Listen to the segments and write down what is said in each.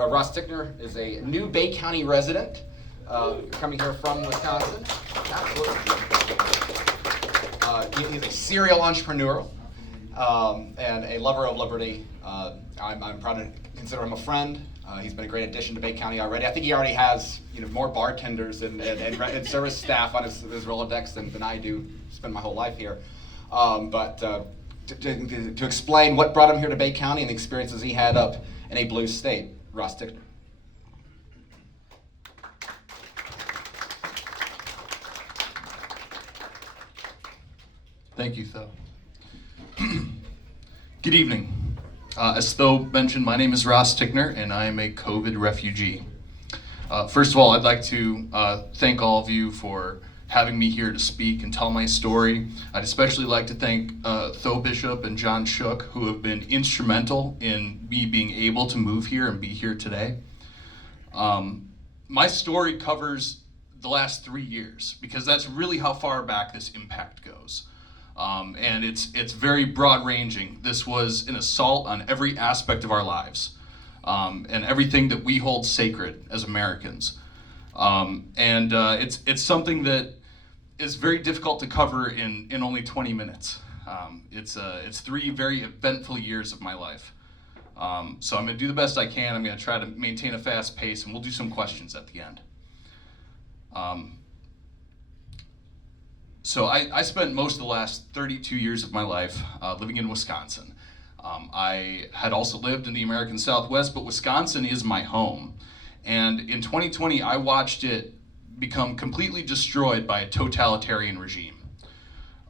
Ross Ticknor is a new Bay County resident, coming here from Wisconsin. He's a serial entrepreneur and a lover of liberty. I'm proud to consider him a friend. He's been a great addition to Bay County already. I think he already has more bartenders and service staff on his Rolodex than I do. Spend my whole life here. But to explain what brought him here to Bay County and the experiences he had up in a blue state, Ross Ticknor. Thank you, Tho. Good evening. As Tho mentioned, my name is Ross Ticknor, and I am a COVID refugee. First of all, I'd like to thank all of you for having me here to speak and tell my story. I'd especially like to thank Tho Bishop and John Shook, who have been instrumental in me being able to move here and be here today. My story covers the last 3 years, because that's really how far back this impact goes. And it's very broad ranging. This was an assault on every aspect of our lives, and everything that we hold sacred as Americans. It's something that is very difficult to cover in only 20 minutes. It's 3 very eventful years of my life. So I'm gonna do the best I can. I'm gonna try to maintain a fast pace, and we'll do some questions at the end. So I spent most of the last 32 years of my life living in Wisconsin. I had also lived in the American Southwest, but Wisconsin is my home. And in 2020, I watched it become completely destroyed by a totalitarian regime.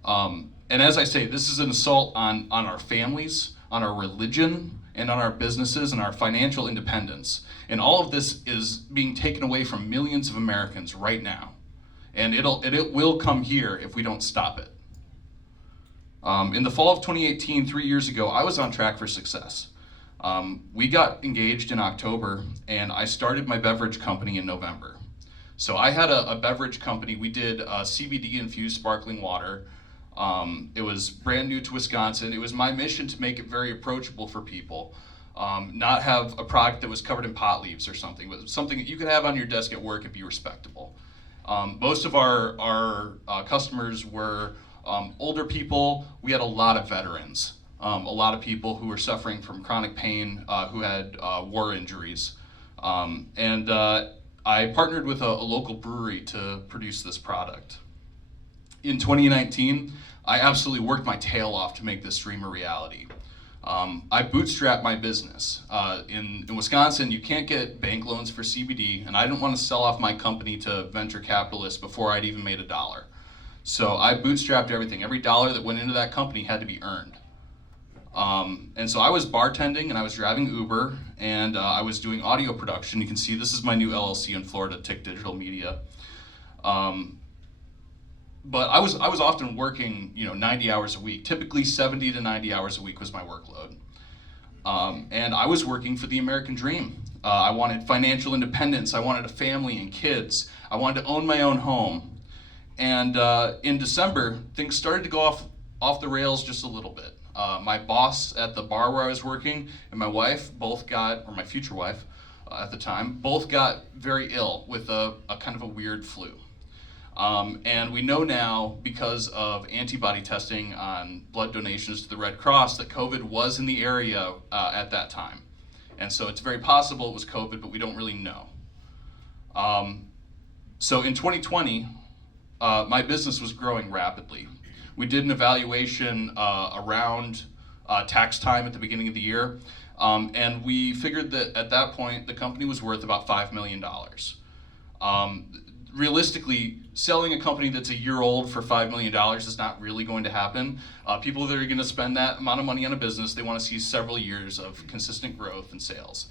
And as I say, this is an assault on our families, on our religion, and on our businesses and our financial independence. And all of this is being taken away from millions of Americans right now. And it will come here if we don't stop it. In the fall of 2018, 3 years ago, I was on track for success. We got engaged in October, and I started my beverage company in November. So I had a beverage company. We did CBD-infused sparkling water. It was brand new to Wisconsin. It was my mission to make it very approachable for people. Not have a product that was covered in pot leaves or something, but something that you could have on your desk at work and be respectable. Most of our customers were older people. We had a lot of veterans, a lot of people who were suffering from chronic pain, who had war injuries. I partnered with a local brewery to produce this product. In 2019, I absolutely worked my tail off to make this dream a reality. I bootstrapped my business. In Wisconsin, you can't get bank loans for CBD, and I didn't want to sell off my company to venture capitalists before I'd even made $1. So I bootstrapped everything. Every dollar that went into that company had to be earned. And so I was bartending, and I was driving Uber, and I was doing audio production. You can see this is my new LLC in Florida, Tick Digital Media. But I was often working, 90 hours a week. Typically 70 to 90 hours a week was my workload. And I was working for the American dream. I wanted financial independence. I wanted a family and kids. I wanted to own my own home. And in December, things started to go off the rails just a little bit. My boss at the bar where I was working and my wife both got, or my future wife at the time, both got very ill with a kind of a weird flu. And we know now, because of antibody testing on blood donations to the Red Cross, that COVID was in the area at that time. And so it's very possible it was COVID, but we don't really know. So in 2020, my business was growing rapidly. We did an evaluation around tax time at the beginning of the year, and we figured that at that point, the company was worth about $5 million. Realistically, selling a company that's a year old for $5 million is not really going to happen. People that are going to spend that amount of money on a business, they want to see several years of consistent growth and sales.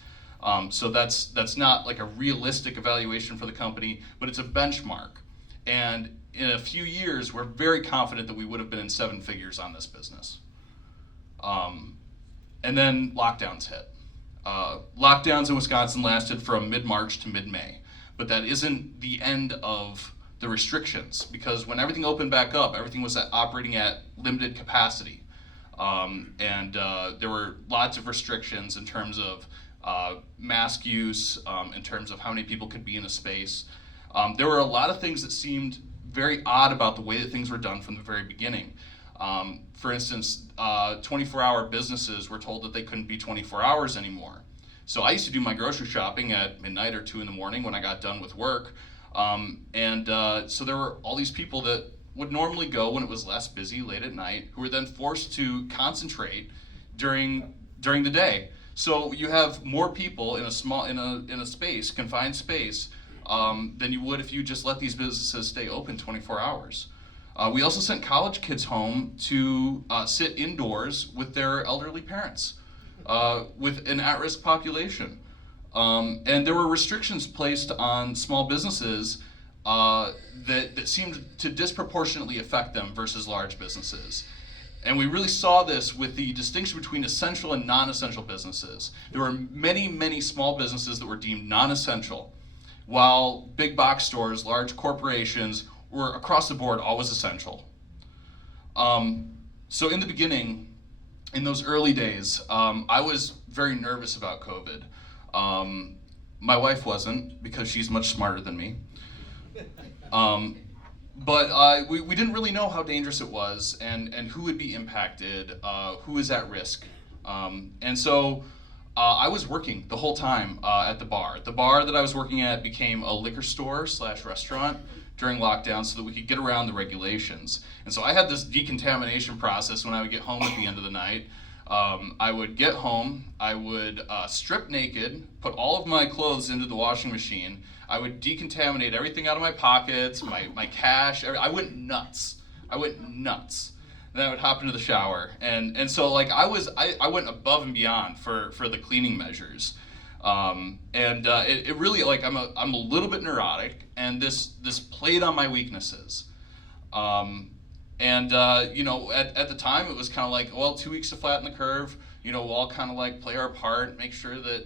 So that's not like a realistic evaluation for the company, but it's a benchmark. And in a few years, we're very confident that we would have been in 7 figures on this business. And then lockdowns hit. Lockdowns in Wisconsin lasted from mid-March to mid-May. But that isn't the end of the restrictions, because when everything opened back up, everything was operating at limited capacity. There were lots of restrictions in terms of mask use, in terms of how many people could be in a space. There were a lot of things that seemed very odd about the way that things were done from the very beginning. For instance, 24-hour businesses were told that they couldn't be 24 hours anymore. So I used to do my grocery shopping at midnight or 2 in the morning when I got done with work. So there were all these people that would normally go when it was less busy late at night, who were then forced to concentrate during the day. So you have more people in a space, confined space, than you would if you just let these businesses stay open 24 hours. We also sent college kids home to sit indoors with their elderly parents, with an at-risk population. And there were restrictions placed on small businesses that seemed to disproportionately affect them versus large businesses. And we really saw this with the distinction between essential and non-essential businesses. There were many, many small businesses that were deemed non-essential, while big box stores, large corporations, were across the board always essential. So in the beginning, in those early days, I was very nervous about COVID. My wife wasn't, because she's much smarter than me. But we didn't really know how dangerous it was and who would be impacted, who was at risk. And so I was working the whole time at the bar. The bar that I was working at became a liquor store / restaurant during lockdown so that we could get around the regulations. And so I had this decontamination process when I would get home at the end of the night. I would get home, I would strip naked, put all of my clothes into the washing machine. I would decontaminate everything out of my pockets, my cash. I went nuts. And then I would hop into the shower. And so like I went above and beyond for the cleaning measures. It really, like, I'm a little bit neurotic, and this played on my weaknesses. At the time it was kind of like, well, 2 weeks to flatten the curve, we'll all kind of like play our part, make sure that,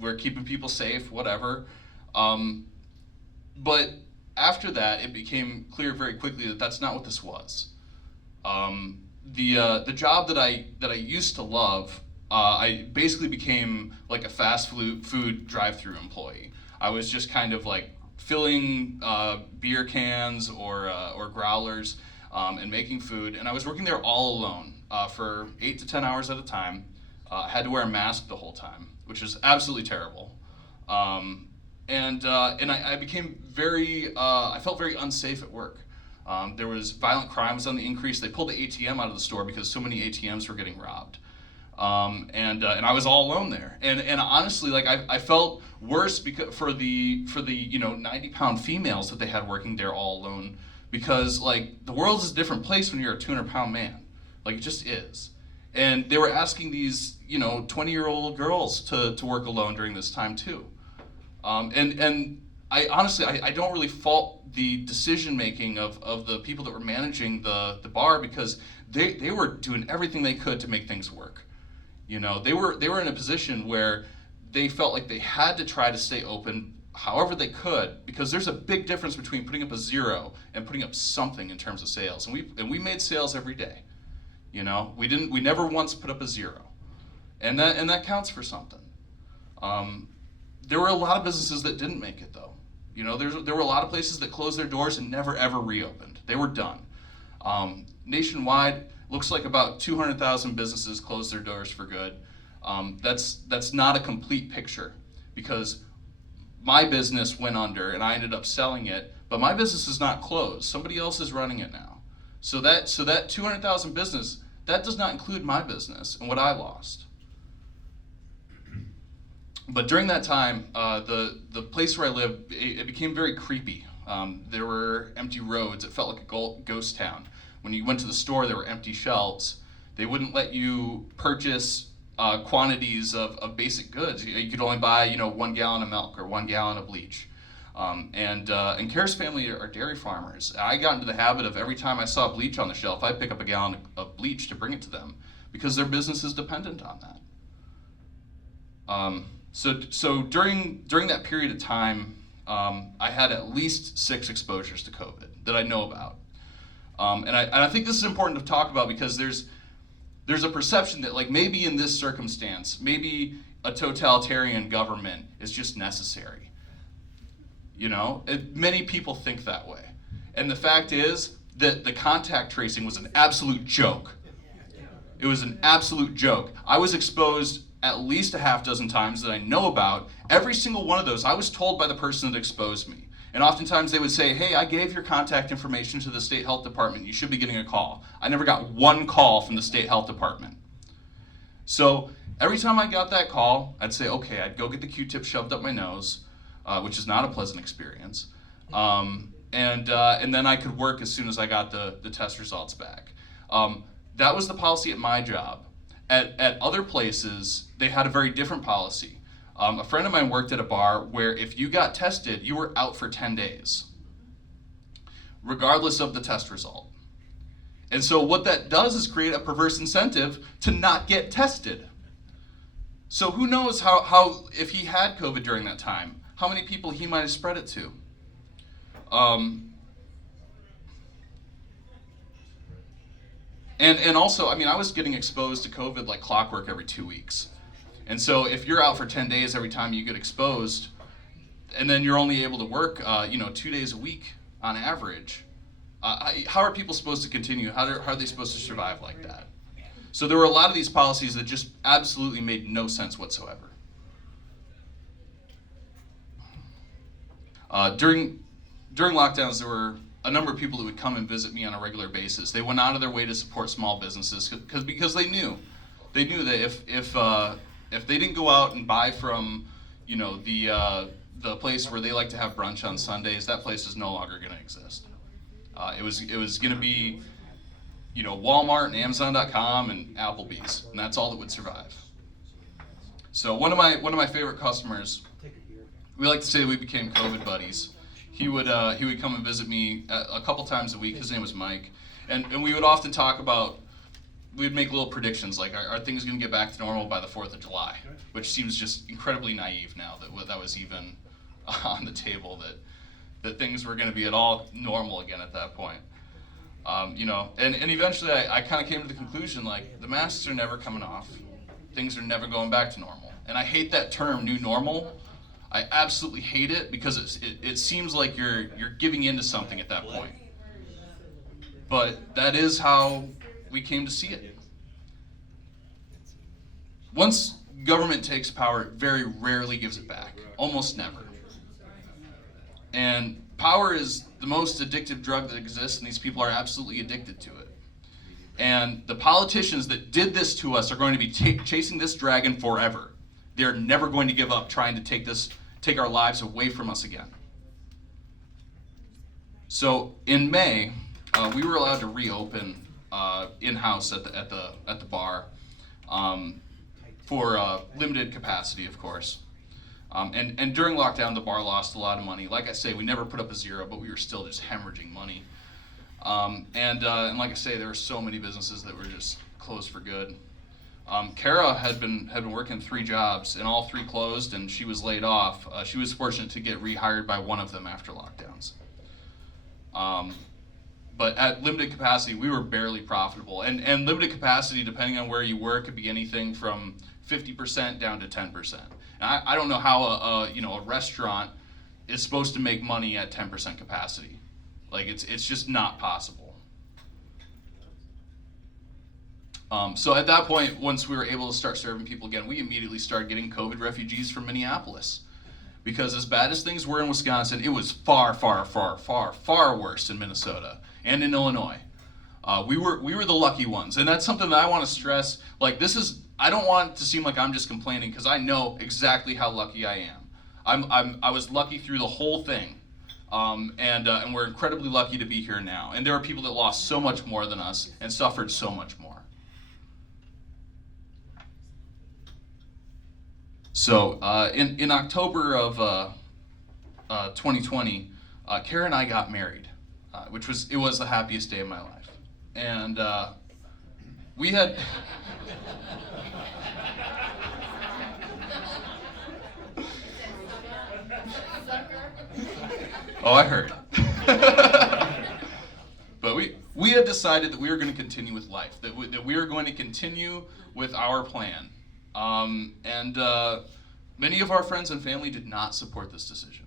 we're keeping people safe, whatever. But after that, it became clear very quickly that that's not what this was. The job that I used to love, I basically became like a fast food drive-through employee. I was just kind of like filling beer cans or growlers and making food, and I was working there all alone for 8 to 10 hours at a time. I had to wear a mask the whole time, which is absolutely terrible. I became I felt very unsafe at work. There was violent crimes on the increase. They pulled the ATM out of the store because so many ATMs were getting robbed. And I was all alone there. And honestly, like I felt worse because for the 90-pound females that they had working there all alone, because like the world is a different place when you're a 200-pound man. Like it just is. And they were asking these 20-year-old girls to work alone during this time too. And I honestly, I don't really fault the decision making of the people that were managing the bar, because they were doing everything they could to make things work. They were in a position where they felt like they had to try to stay open however they could, because there's a big difference between putting up a 0 and putting up something in terms of sales. And we made sales every day. We never once put up a 0. And that counts for something. There were a lot of businesses that didn't make it though. There were a lot of places that closed their doors and never ever reopened. They were done. Nationwide, looks like about 200,000 businesses closed their doors for good. That's not a complete picture, because my business went under and I ended up selling it, but my business is not closed. Somebody else is running it now. So that 200,000 business, that does not include my business and what I lost. But during that time, the place where I lived, it became very creepy. There were empty roads. It felt like a ghost town. When you went to the store, there were empty shelves. They wouldn't let you purchase quantities of basic goods. You could only buy 1 gallon of milk or 1 gallon of bleach. And Kara's family are dairy farmers. I got into the habit of every time I saw bleach on the shelf, I'd pick up a gallon of bleach to bring it to them, because their business is dependent on that. So during that period of time, I had at least 6 exposures to COVID that I know about. And I think this is important to talk about, because there's a perception that like maybe in this circumstance, maybe a totalitarian government is just necessary. You know, many people think that way. And the fact is that the contact tracing was an absolute joke. It was an absolute joke. I was exposed at least a half dozen times that I know about. Every single one of those, I was told by the person that exposed me. And oftentimes they would say, hey, I gave your contact information to the state health department. You should be getting a call. I never got one call from the state health department. So every time I got that call, I'd say, okay, I'd go get the Q-tip shoved up my nose, which is not a pleasant experience. And then I could work as soon as I got the test results back. That was the policy at my job. At other places, they had a very different policy. A friend of mine worked at a bar where if you got tested, you were out for 10 days, regardless of the test result. And so what that does is create a perverse incentive to not get tested. So who knows how if he had COVID during that time, how many people he might have spread it to. And also, I mean, I was getting exposed to COVID like clockwork every 2 weeks. And so if you're out for 10 days every time you get exposed, and then you're only able to work, 2 days a week on average, how are people supposed to continue? How are they supposed to survive like that? So there were a lot of these policies that just absolutely made no sense whatsoever. During lockdowns, there were a number of people that would come and visit me on a regular basis. They went out of their way to support small businesses because they knew that if they didn't go out and buy from, the place where they like to have brunch on Sundays, that place is no longer going to exist. It was going to be, Walmart and Amazon.com and Applebee's, and that's all that would survive. So one of my favorite customers, we like to say that we became COVID buddies. He would come and visit me a couple times a week. His name was Mike, and we would often talk about. We'd make little predictions like, are things going to get back to normal by the 4th of July? Which seems just incredibly naive now that was even on the table, that things were going to be at all normal again at that point. And eventually I kind of came to the conclusion, like, the masks are never coming off. Things are never going back to normal. And I hate that term, new normal. I absolutely hate it because it seems like you're giving into something at that point. But that is how we came to see it. Once government takes power, it very rarely gives it back, almost never. And power is the most addictive drug that exists, and these people are absolutely addicted to it. And the politicians that did this to us are going to be chasing this dragon forever. They're never going to give up trying to take our lives away from us again. So in May, we were allowed to reopen in-house at the bar for limited capacity, of course. And during lockdown, the bar lost a lot of money. Like I say, we never put up a zero, but we were still just hemorrhaging money. And like I say, there were so many businesses that were just closed for good. Kara had been working 3 jobs, and all 3 closed, and she was laid off. She was fortunate to get rehired by one of them after lockdowns. But at limited capacity, we were barely profitable. And limited capacity, depending on where you work, could be anything from 50% down to 10%. And I don't know how a restaurant is supposed to make money at 10% capacity. Like, it's just not possible. So at that point, once we were able to start serving people again, we immediately started getting COVID refugees from Minneapolis. Because as bad as things were in Wisconsin, it was far, far, far, far, far worse in Minnesota and in Illinois. We were the lucky ones, and that's something that I want to stress. Like, I don't want it to seem like I'm just complaining, because I know exactly how lucky I am. I was lucky through the whole thing, and we're incredibly lucky to be here now. And there are people that lost so much more than us and suffered so much more. So in October of 2020, Kara and I got married, which was the happiest day of my life. And we had oh, I heard. But we had decided that we were going to continue with life, that we were going to continue with our plan. And many of our friends and family did not support this decision.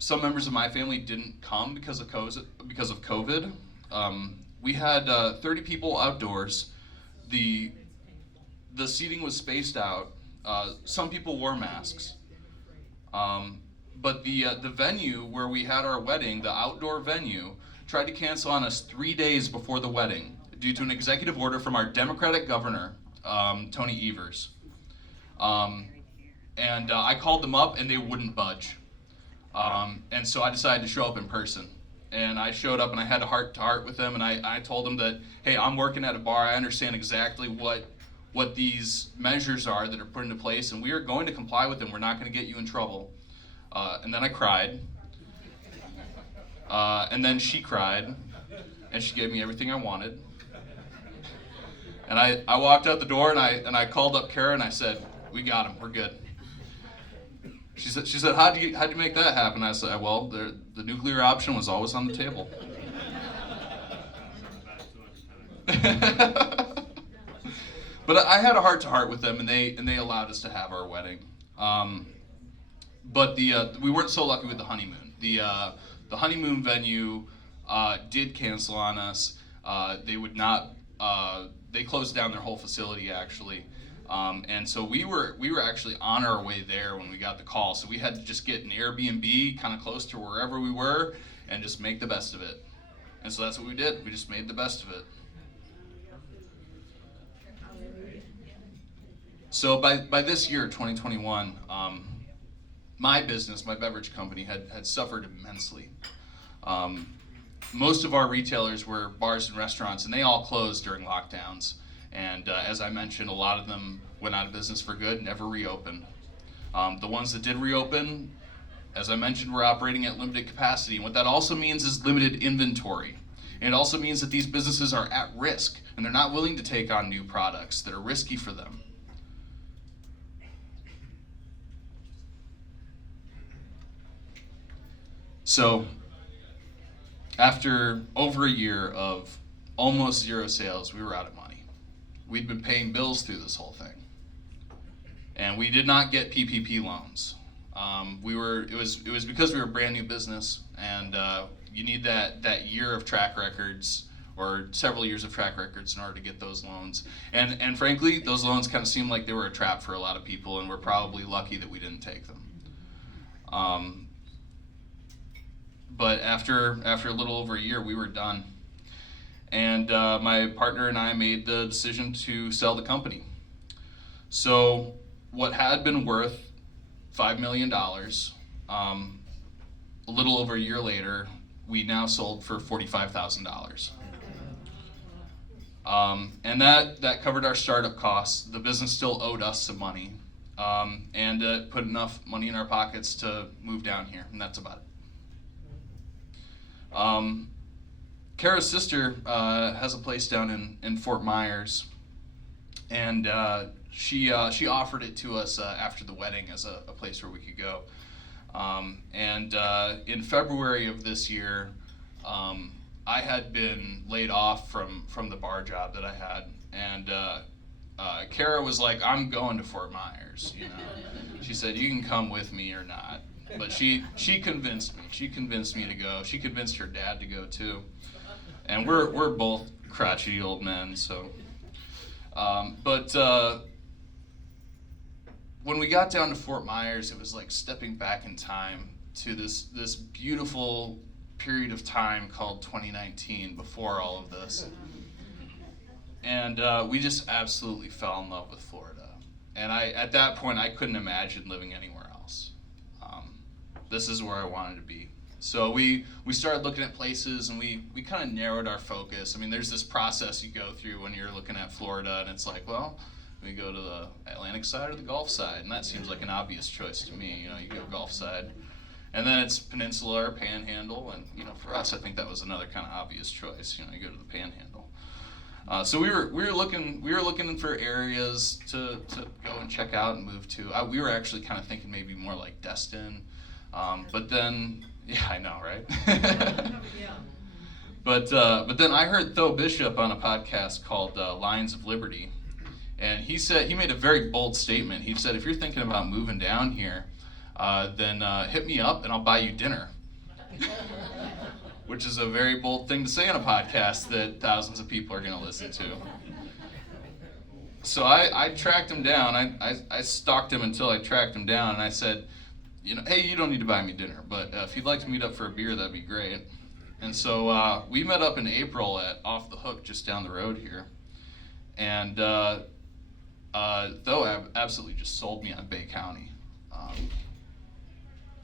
Some members of my family didn't come because of COVID. We had 30 people outdoors. The seating was spaced out. Some people wore masks. But the venue where we had our wedding, the outdoor venue, tried to cancel on us 3 days before the wedding due to an executive order from our Democratic governor, Tony Evers. And I called them up and they wouldn't budge. And so I decided to show up in person. And I showed up and I had a heart-to-heart with them, and I told them that, hey, I'm working at a bar, I understand exactly what these measures are that are put into place, and we are going to comply with them. We're not going to get you in trouble. And then I cried. And then she cried, and she gave me everything I wanted. And I walked out the door and I called up Kara and I said, we got him, we're good. She said, how'd you make that happen? I said, well, the nuclear option was always on the table. But I had a heart-to-heart with them, and they allowed us to have our wedding. But we weren't so lucky with the honeymoon. The honeymoon venue did cancel on us. They closed down their whole facility, actually. And so we were actually on our way there when we got the call. So we had to just get an Airbnb kind of close to wherever we were and just make the best of it. And so that's what we did. We just made the best of it. So by this year, 2021, my business, my beverage company, had suffered immensely. Most of our retailers were bars and restaurants, and they all closed during lockdowns. And as I mentioned, a lot of them went out of business for good, never reopened. The ones that did reopen, as I mentioned, were operating at limited capacity. And what that also means is limited inventory. And it also means that these businesses are at risk, and they're not willing to take on new products that are risky for them. So, after over a year of almost zero sales, we were out of money. We'd been paying bills through this whole thing. And we did not get PPP loans. It was because we were a brand new business, and you need that year of track records or several years of track records in order to get those loans. And frankly, those loans kind of seemed like they were a trap for a lot of people, and we're probably lucky that we didn't take them. But after a little over a year, we were done. And my partner and I made the decision to sell the company. So what had been worth $5 million, a little over a year later, we now sold for $45,000. And that covered our startup costs. The business still owed us some money, and it put enough money in our pockets to move down here, and that's about it. Kara's sister has a place down in Fort Myers, and she offered it to us after the wedding as a place where we could go. And in February of this year, I had been laid off from the bar job that I had, and Kara was like, "I'm going to Fort Myers." You know, she said, "You can come with me or not." But she convinced me. She convinced me to go. She convinced her dad to go too. And we're both crotchety old men, so. But when we got down to Fort Myers, it was like stepping back in time to this beautiful period of time called 2019, before all of this. And we just absolutely fell in love with Florida. And at that point, I couldn't imagine living anywhere else. This is where I wanted to be. So we started looking at places, and we kind of narrowed our focus. I mean, there's this process you go through when you're looking at Florida, and it's like, well, we go to the Atlantic side or the Gulf side, and that seems like an obvious choice to me. You know, you go Gulf side, and then it's Peninsula or Panhandle, and you know, for us, I think that was another kind of obvious choice. You know, you go to the Panhandle. So we were looking for areas to go and check out and move to. We were actually kind of thinking maybe more like Destin, but then. Yeah, I know, right? But then I heard Tho Bishop on a podcast called Lions of Liberty, And he made a very bold statement. He said, if you're thinking about moving down here, then hit me up and I'll buy you dinner. Which is a very bold thing to say on a podcast that thousands of people are going to listen to. So I tracked him down. I stalked him until I tracked him down, and I said, hey, you don't need to buy me dinner, but if you'd like to meet up for a beer, that'd be great. And so we met up in April at Off the Hook, just down the road here. And though absolutely just sold me on Bay County.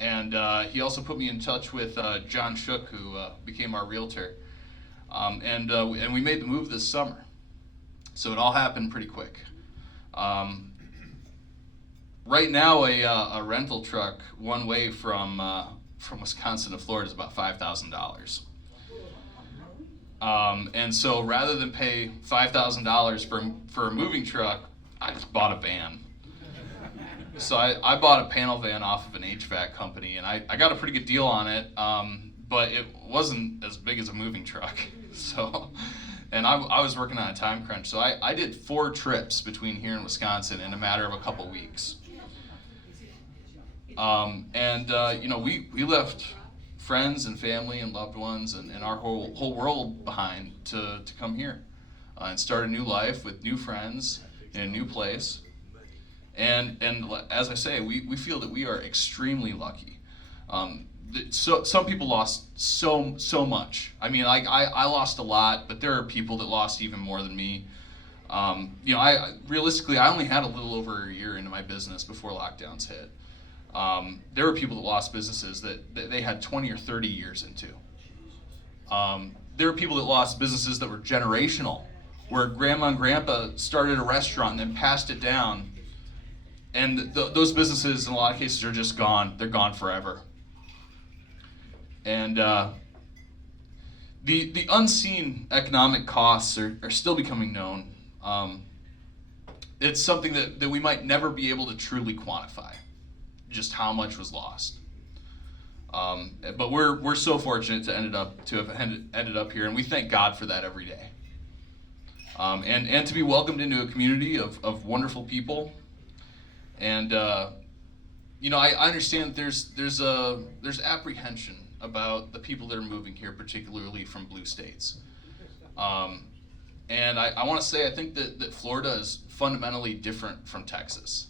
And he also put me in touch with John Shook, who became our realtor. And we made the move this summer. So it all happened pretty quick. Right now, a rental truck one way from Wisconsin to Florida is about $5,000. And so rather than pay $5,000 for a moving truck, I just bought a van. So I bought a panel van off of an HVAC company, and I got a pretty good deal on it, but it wasn't as big as a moving truck. So, and I was working on a time crunch, so I did 4 trips between here and Wisconsin in a matter of a couple weeks. We left friends and family and loved ones and our whole world behind to come here and start a new life with new friends in a new place. And as I say, we feel that we are extremely lucky. So some people lost so much. I mean, I lost a lot, but there are people that lost even more than me. Realistically, I only had a little over a year into my business before lockdowns hit. There were people that lost businesses that they had 20 or 30 years into. There were people that lost businesses that were generational, where grandma and grandpa started a restaurant and then passed it down. And those businesses, in a lot of cases, are just gone. They're gone forever. And the unseen economic costs are still becoming known. It's something that we might never be able to truly quantify, just how much was lost. But we're so fortunate to have ended up here, and we thank God for that every day. And to be welcomed into a community of wonderful people. And I understand there's apprehension about the people that are moving here, particularly from blue states. And I want to say I think that Florida is fundamentally different from Texas.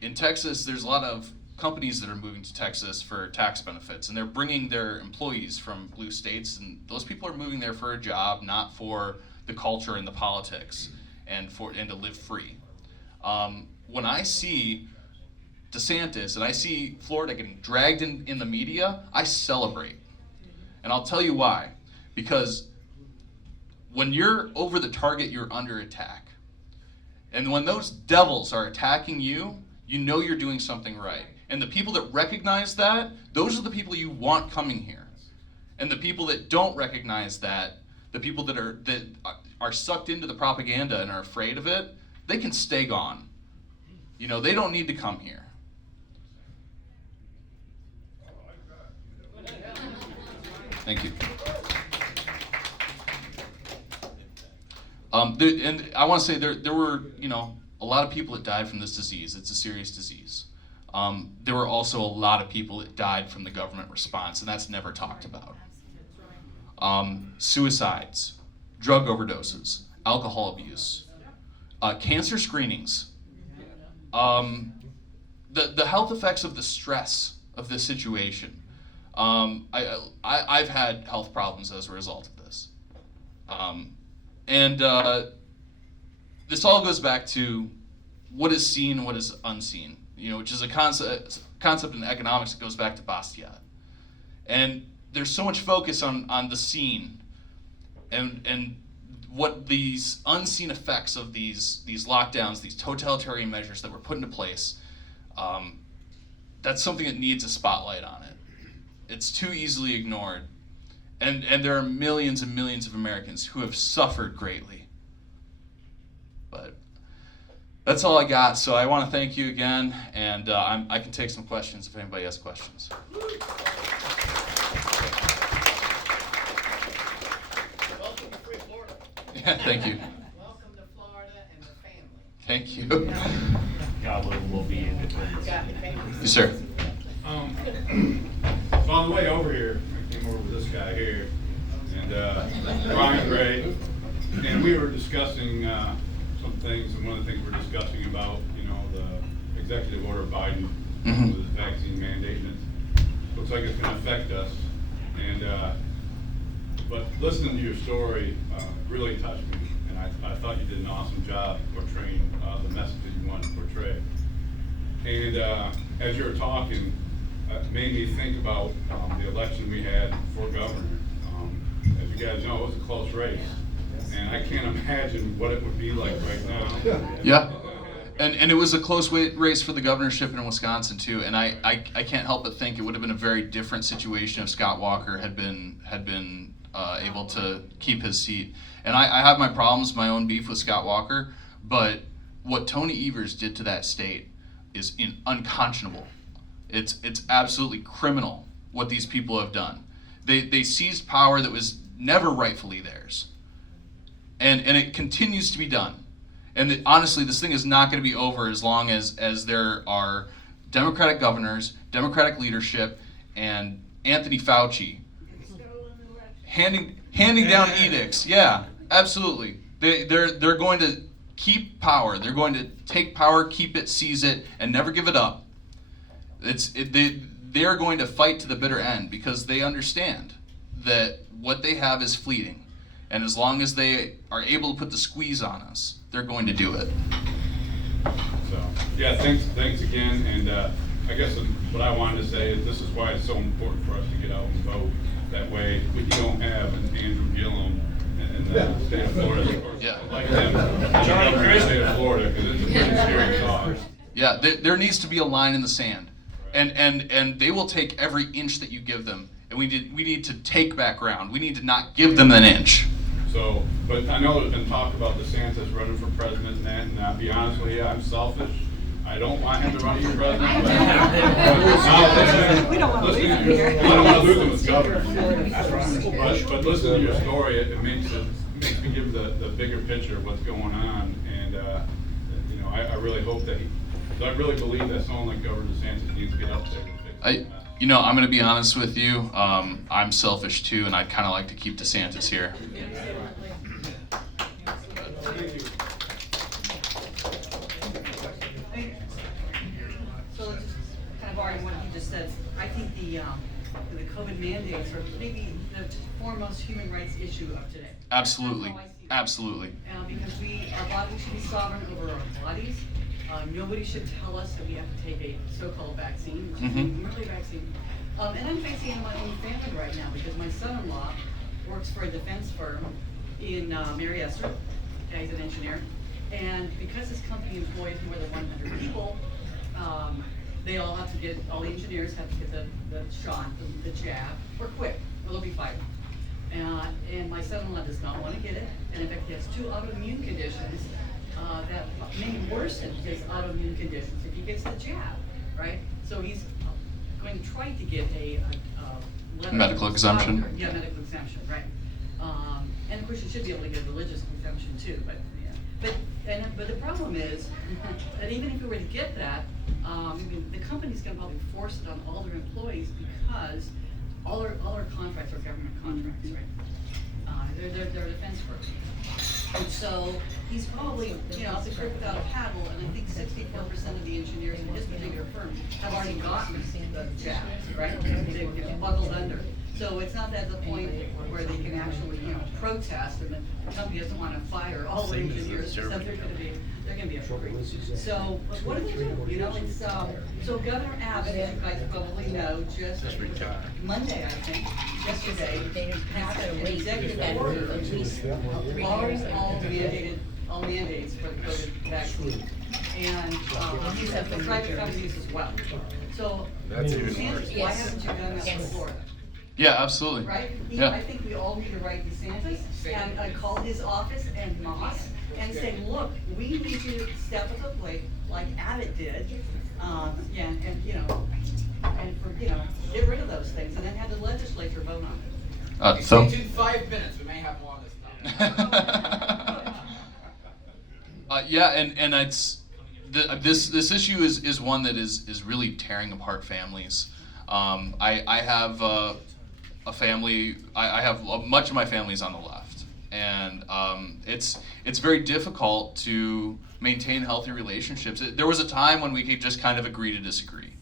In Texas, there's a lot of companies that are moving to Texas for tax benefits, and they're bringing their employees from blue states, and those people are moving there for a job, not for the culture and the politics, and to live free. When I see DeSantis and I see Florida getting dragged in the media, I celebrate. And I'll tell you why. Because when you're over the target, you're under attack. And when those devils are attacking you, you know you're doing something right. And the people that recognize that, those are the people you want coming here. And the people that don't recognize that, the people that are sucked into the propaganda and are afraid of it, they can stay gone. They don't need to come here. Thank you. And I want to say there were, a lot of people that died from this disease. It's a serious disease. There were also a lot of people that died from the government response, and that's never talked about. Suicides, drug overdoses, alcohol abuse, cancer screenings. The health effects of the stress of this situation. I've had health problems as a result of this. This all goes back to what is seen and what is unseen, which is a concept in economics that goes back to Bastiat. And there's so much focus on the seen and what these unseen effects of these lockdowns, these totalitarian measures that were put into place, that's something that needs a spotlight on it. It's too easily ignored. And there are millions and millions of Americans who have suffered greatly. But that's all I got. So I want to thank you again, and I can take some questions if anybody has questions. Welcome to free Florida. Yeah, thank you. Welcome to Florida and the family. Thank you. God will be in it. Yes, sir. So on the way over here, I came over with this guy here, and Brian Gray, and we were discussing some things, and one of the things we're discussing about, you know, the executive order of Biden with his vaccine mandate, and it looks like it's going to affect us. And but listening to your story really touched me, and I thought you did an awesome job portraying the message that you wanted to portray. And as you were talking, it made me think about the election we had for governor. As you guys know, it was a close race, and I can't imagine what it would be like right now. Yeah. And it was a close race for the governorship in Wisconsin too. And I can't help but think it would have been a very different situation if Scott Walker had been able to keep his seat. And I have my problems, my own beef with Scott Walker, but what Tony Evers did to that state is unconscionable. It's absolutely criminal what these people have done. They seized power that was never rightfully theirs, and it continues to be done. And honestly, this thing is not going to be over as long as there are Democratic governors, Democratic leadership, and Anthony Fauci handing down edicts. Yeah, absolutely. They're going to keep power. They're going to take power, keep it, seize it, and never give it up. They are going to fight to the bitter end because they understand that what they have is fleeting. And as long as they are able to put the squeeze on us, they're going to do it. So, yeah, thanks again. And I guess what I wanted to say is this is why it's so important for us to get out and vote. That way we don't have an Andrew Gillum in the state of Florida. Yeah. Like them, in the state of Florida, because it's a pretty scary thought. Yeah, there needs to be a line in the sand. And they will take every inch that you give them. And we need to take back ground. We need to not give them an inch. So, but I know there's been talk about DeSantis running for president and that, and I'll be honest with you, I'm selfish. I don't want him to run for president. We don't want to lose him here. I don't want to lose him as governor. But listening to your story, it makes me give the bigger picture of what's going on, and you know, I really hope that I really believe that someone like Governor DeSantis needs to get up there and fix it. You know, I'm going to be honest with you. I'm selfish too, and I'd kind of like to keep DeSantis here. So just kind of arguing what he just said, I think the COVID mandates are maybe the foremost human rights issue of today. Absolutely, That's how I see it. absolutely. Because our bodies should be sovereign over our bodies. Nobody should tell us that we have to take a so-called vaccine, which is merely a vaccine. And I'm facing in my own family right now because my son-in-law works for a defense firm in Mary Esther. He's an engineer. And because his company employs more than 100 people, they all have to get, all the engineers have to get the shot, the jab, or quit, or they'll be fired. And my son-in-law does not want to get it. And in fact, he has 2 autoimmune conditions that may worsen his autoimmune conditions if he gets the jab, right? So he's going to try to get a letter Medical exemption. Yeah, medical exemption, right. And of course, you should be able to get a religious exemption too, but yeah. But the problem is that even if we were to get that, the company's going to probably force it on all their employees because all our contracts are government contracts, right? They're defense firms. And so he's probably, you know, it's a grip without a paddle, and I think 64% of the engineers in his particular firm have already gotten the jabs, right? They've buckled under. So it's not at the point where they can actually, you know, protest, and the company doesn't want to fire all the engineers, so they're going to be afraid. So what do we do? You know, it's so Governor Abbott, as you guys probably know, just Monday, I think, yesterday, passed an executive order barring all mandates for the COVID vaccine, and he's at the private companies as well. So, DeSantis, why haven't you done that for Florida? Yeah, absolutely. Right? Yeah. I think we all need to write DeSantis and call his office and Moss and say, look, we need you to step up to the plate like Abbott did, yeah, and you know, and for, you know, get rid of those things and then have the legislature vote on it. Stay tuned 5 minutes, we may have more of this stuff. Yeah, and this issue is one that is really tearing apart families. I have a family. I have much of my family's on the left, and it's very difficult to maintain healthy relationships. There was a time when we could just kind of agree to disagree,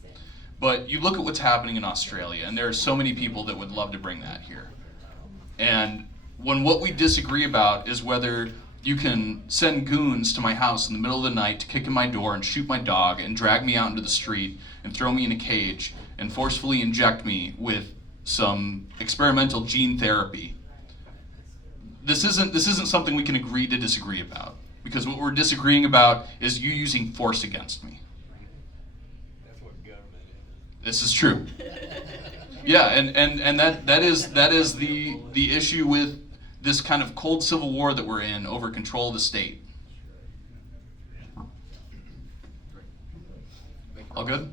but you look at what's happening in Australia, and there are so many people that would love to bring that here. And when what we disagree about is whether you can send goons to my house in the middle of the night to kick in my door and shoot my dog and drag me out into the street and throw me in a cage and forcefully inject me with some experimental gene therapy. This isn't something we can agree to disagree about, because what we're disagreeing about is you using force against me. That's what government is. This is true. Yeah, and that is the issue with this kind of cold civil war that we're in over control of the state. All good?